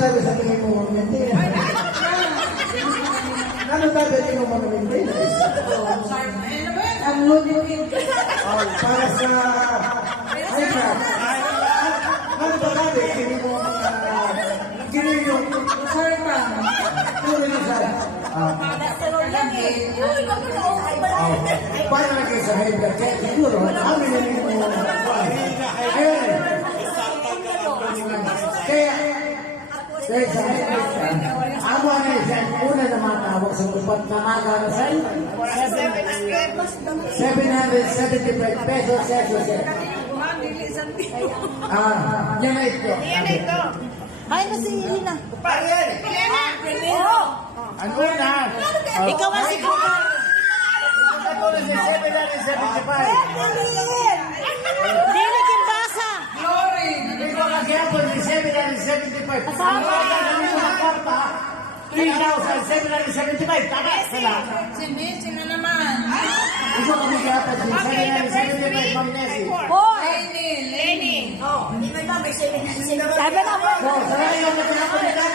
talaga sa tingin mo mag-maintain? Ano dadali mo mag-maintain? Ang lulupin. Para sa iPad. Ano ba dati? Tingin mo ginin yung Sorry pa. tuloy na sa paano na kayo sa headband? Kaya siguro, kami na rin mo ayun. Kaya sa headband ka, amo na siya, una na matawag sa upat na magana sa 775 pesos sa suset. Yan na ito. Ay, nasi Elena. Ano na? Ikaw ang siguro. Ito na si 775. Dili kin basa. Glory. Ito na gyapon si 775. Kasama. 3,775. Tama sila. Sino na naman? Ito kami gyapon si 775. Ma'am Nessie. Hoy. Lenny. Sabi na mo. So, sa ngayon, nagkakapalitan